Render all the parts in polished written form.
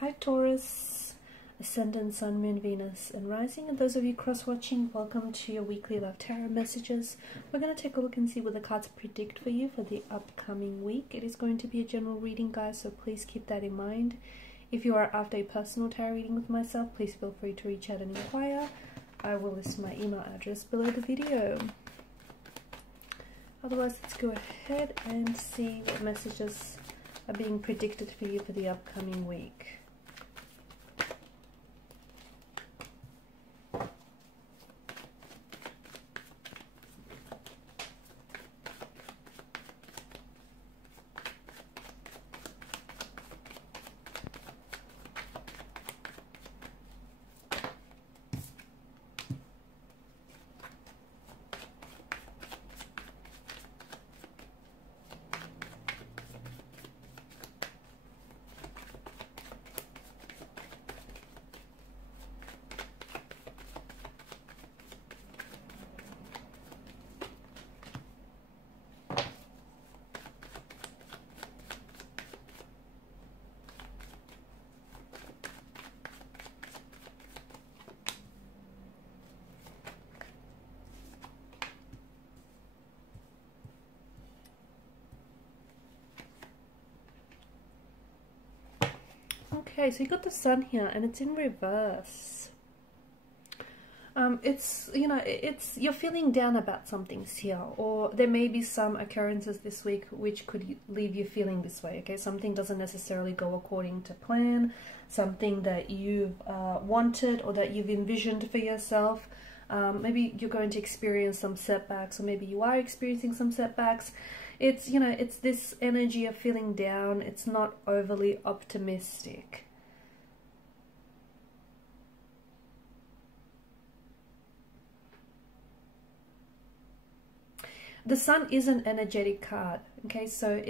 Hi Taurus, Ascendant, Sun, Moon, Venus and Rising, and those of you cross-watching, welcome to your weekly love tarot messages. We're going to take a look and see what the cards predict for you for the upcoming week. It is going to be a general reading, guys, so please keep that in mind. If you are after a personal tarot reading with myself, please feel free to reach out and inquire. I will list my email address below the video. Otherwise, let's go ahead and see what messages are being predicted for you for the upcoming week. Okay, so you got the sun here and it's in reverse. It's, you know, you're feeling down about some things here, or there may be some occurrences this week which could leave you feeling this way, okay? Something doesn't necessarily go according to plan, something that you've wanted or that you've envisioned for yourself. Maybe you're going to experience some setbacks, or maybe you are experiencing some setbacks. It's, you know, it's this energy of feeling down. It's not overly optimistic. The sun is an energetic card, okay? So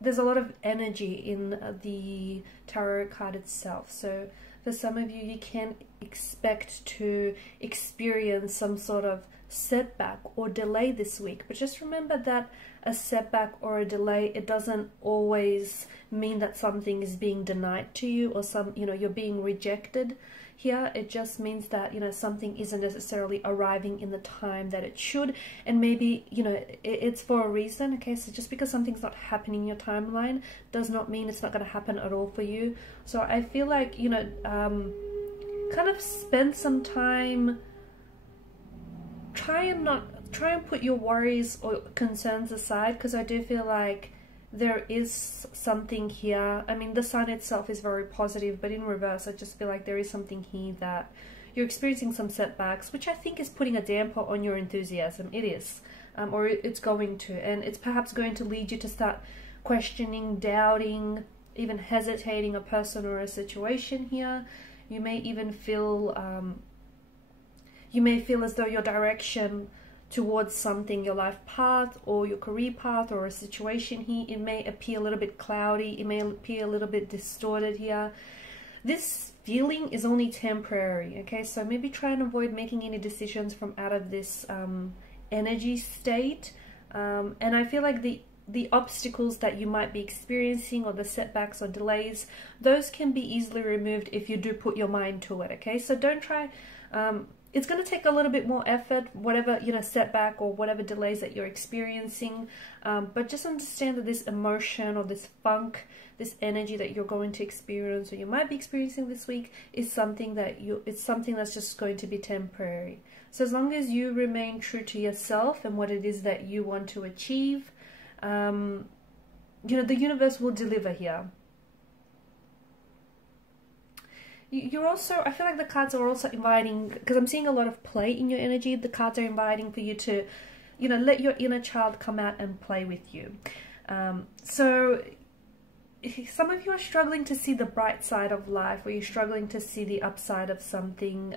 there's a lot of energy in the tarot card itself. So for some of you, you can expect to experience some sort of setback or delay this week, but just remember that a setback or a delay, it doesn't always mean that something is being denied to you, or you're being rejected here. It just means that, you know, something isn't necessarily arriving in the time that it should, and maybe, you know, it's for a reason, okay? So just because something's not happening in your timeline does not mean it's not going to happen at all for you. So I feel like, you know, kind of spend some time, try and put your worries or concerns aside, because I do feel like there is something here. I mean, the sun itself is very positive, but in reverse, I just feel like there is something here that you're experiencing some setbacks, which I think is putting a damper on your enthusiasm. It is, or it's going to, and it's perhaps going to lead you to start questioning, doubting, even hesitating a person or a situation here. You may even feel, as though your direction towards something, your life path or your career path or a situation here, it may appear a little bit cloudy, it may appear a little bit distorted here. This feeling is only temporary, okay? So maybe try and avoid making any decisions from out of this energy state. And I feel like the obstacles that you might be experiencing, or the setbacks or delays, those can be easily removed if you do put your mind to it, okay? So don't try, it's going to take a little bit more effort, whatever, you know, setback or whatever delays that you're experiencing, but just understand that this emotion or this funk, this energy that you're going to experience or you might be experiencing this week is something that it's something that's just going to be temporary. So as long as you remain true to yourself and what it is that you want to achieve, you know, the universe will deliver here. You're also, I feel like the cards are also inviting, because I'm seeing a lot of play in your energy, the cards are inviting for you to, you know, let your inner child come out and play with you. So some of you are struggling to see the bright side of life, or you're struggling to see the upside of something.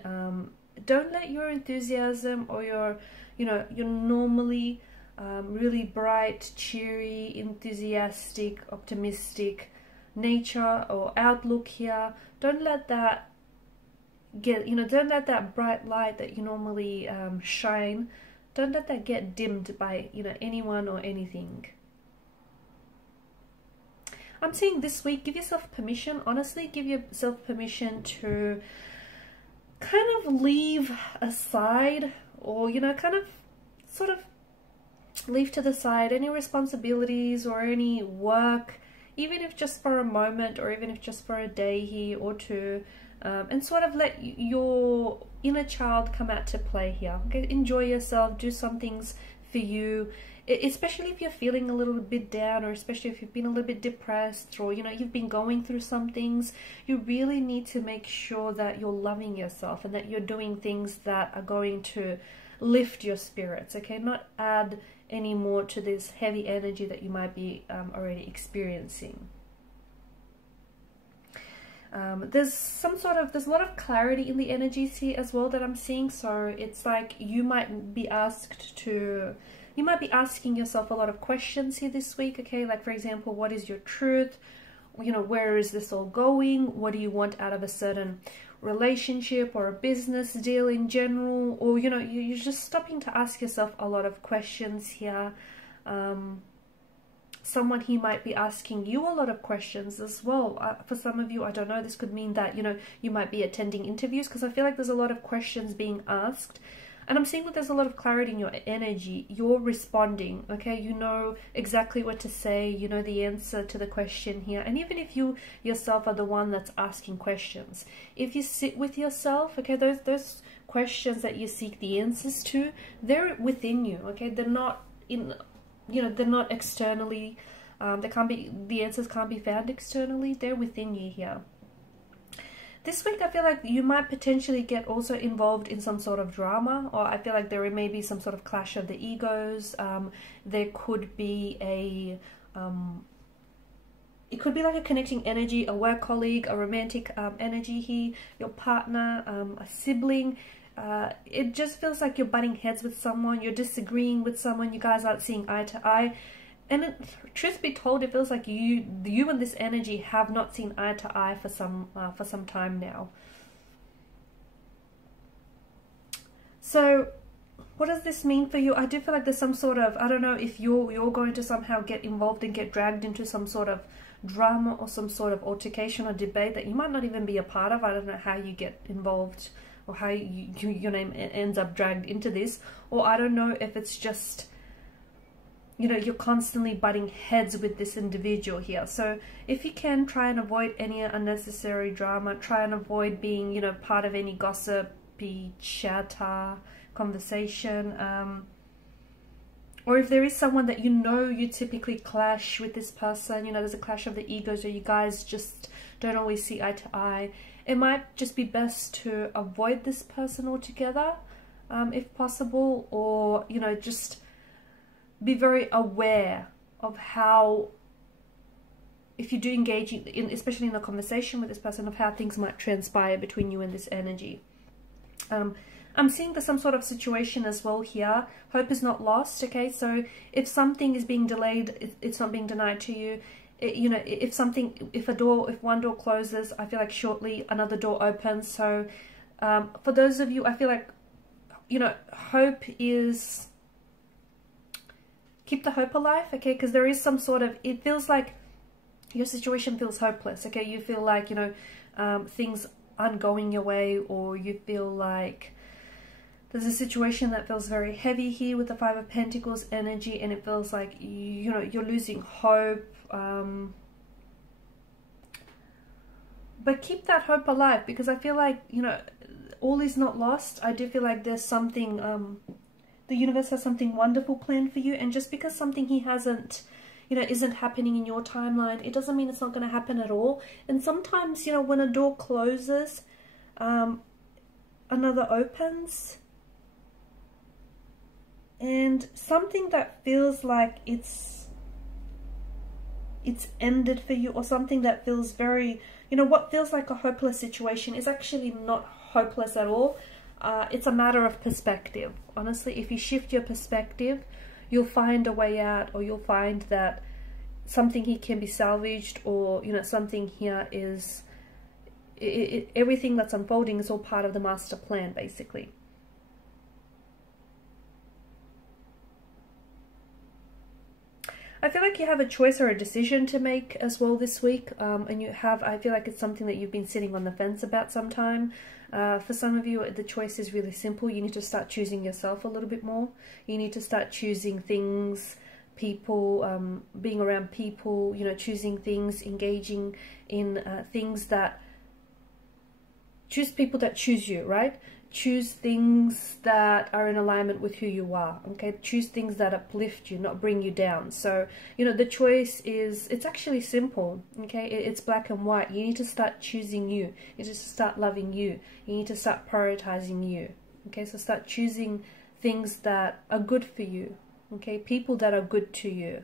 Don't let your enthusiasm or your, you know, your normally really bright, cheery, enthusiastic, optimistic nature or outlook here, don't let that get, you know, don't let that bright light that you normally shine, don't let that get dimmed by, you know, anyone or anything. I'm seeing this week, give yourself permission, honestly, give yourself permission to kind of leave aside, or, you know, kind of sort of leave to the side any responsibilities or any work, even if just for a moment, or even if just for a day here or two, and sort of let your inner child come out to play here. Okay, enjoy yourself, do some things for you, especially if you're feeling a little bit down, or especially if you've been a little bit depressed, or, you know, you've been going through some things. You really need to make sure that you're loving yourself and that you're doing things that are going to lift your spirits, okay, not add any more to this heavy energy that you might be already experiencing. There's a lot of clarity in the energies here as well that I'm seeing. So it's like you might be asking yourself a lot of questions here this week, okay? Like, for example, what is your truth? You know, where is this all going? What do you want out of a certain relationship or a business deal in general? Or, you know, you're just stopping to ask yourself a lot of questions here. Someone here might be asking you a lot of questions as well. For some of you, I don't know, this could mean that, you know, you might be attending interviews, because I feel like there's a lot of questions being asked. And I'm seeing that there's a lot of clarity in your energy. You're responding, okay? You know exactly what to say. You know the answer to the question here. And even if you yourself are the one that's asking questions, if you sit with yourself, okay, those questions that you seek the answers to, they're within you, okay? They're not in, you know, they're not externally. The answers can't be found externally. They're within you here. This week, I feel like you might potentially get also involved in some sort of drama, or I feel like there may be some sort of clash of the egos. There could be it could be like a connecting energy, a work colleague, a romantic energy here, your partner, a sibling. It just feels like you're butting heads with someone, you're disagreeing with someone, you guys aren't seeing eye to eye. And truth be told, it feels like you and this energy have not seen eye to eye for some time now. So what does this mean for you? I do feel like there's some sort of, I don't know if you're going to somehow get involved and get dragged into some sort of drama or some sort of altercation or debate that you might not even be a part of. I don't know how you get involved, or how your name ends up dragged into this. Or I don't know if it's just, you know, you're constantly butting heads with this individual here. So if you can, try and avoid any unnecessary drama. Try and avoid being, you know, part of any gossipy chatter conversation. Or if there is someone that you know you typically clash with this person, you know, there's a clash of the egos, or you guys just don't always see eye to eye, it might just be best to avoid this person altogether, if possible. Or, you know, just be very aware of how, if you do engage in, especially in a conversation with this person, of how things might transpire between you and this energy. I'm seeing there's some sort of situation as well here. Hope is not lost, okay? So if something is being delayed, it's not being denied to you. You know, if one door closes, I feel like shortly another door opens. So for those of you, I feel like, you know, hope is, keep the hope alive, okay? Because there is some sort of, it feels like your situation feels hopeless, okay? You feel like, you know, things aren't going your way, or you feel like there's a situation that feels very heavy here with the Five of Pentacles energy, and it feels like, you know, you're losing hope. But keep that hope alive, because I feel like, you know, all is not lost. I do feel like there's something, the universe has something wonderful planned for you. And just because something here hasn't, you know, isn't happening in your timeline, it doesn't mean it's not going to happen at all. And sometimes, you know, when a door closes, another opens. And something that feels like it's ended for you, or something that feels very, you know, what feels like a hopeless situation is actually not hopeless at all. It's a matter of perspective. Honestly, if you shift your perspective, you'll find a way out, or you'll find that something here can be salvaged, or, you know, something here is, everything that's unfolding is all part of the master plan, basically. I feel like you have a choice or a decision to make as well this week, and you have, I feel like it's something that you've been sitting on the fence about some time. For some of you, the choice is really simple. You need to start choosing yourself a little bit more. You need to start choosing things, people, being around people, you know, choosing things, engaging in things that, choose people that choose you, right? Choose things that are in alignment with who you are, okay? Choose things that uplift you, not bring you down. So, you know, the choice is, it's actually simple, okay? It's black and white. You need to start choosing you. You need to start loving you. You need to start prioritizing you, okay? So start choosing things that are good for you, okay? People that are good to you.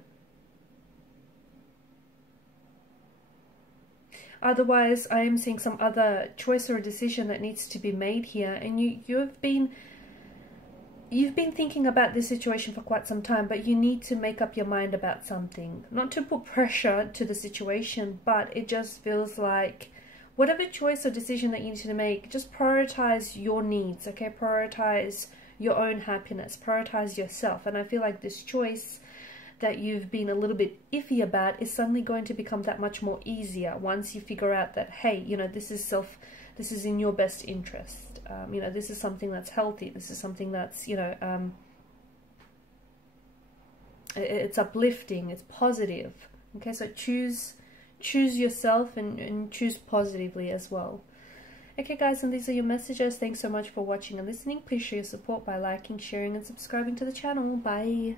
Otherwise, I am seeing some other choice or decision that needs to be made here, and you've been thinking about this situation for quite some time, but you need to make up your mind about something. Not to put pressure to the situation, but it just feels like whatever choice or decision that you need to make, just prioritize your needs, okay? Prioritize your own happiness, prioritize yourself. And I feel like this choice that you've been a little bit iffy about is suddenly going to become that much more easier once you figure out that, hey, you know, this is in your best interest. You know, this is something that's healthy. This is something that's, you know, it's uplifting, it's positive. Okay, so choose yourself and choose positively as well. Okay guys, and these are your messages. Thanks so much for watching and listening. Please show your support by liking, sharing and subscribing to the channel. Bye.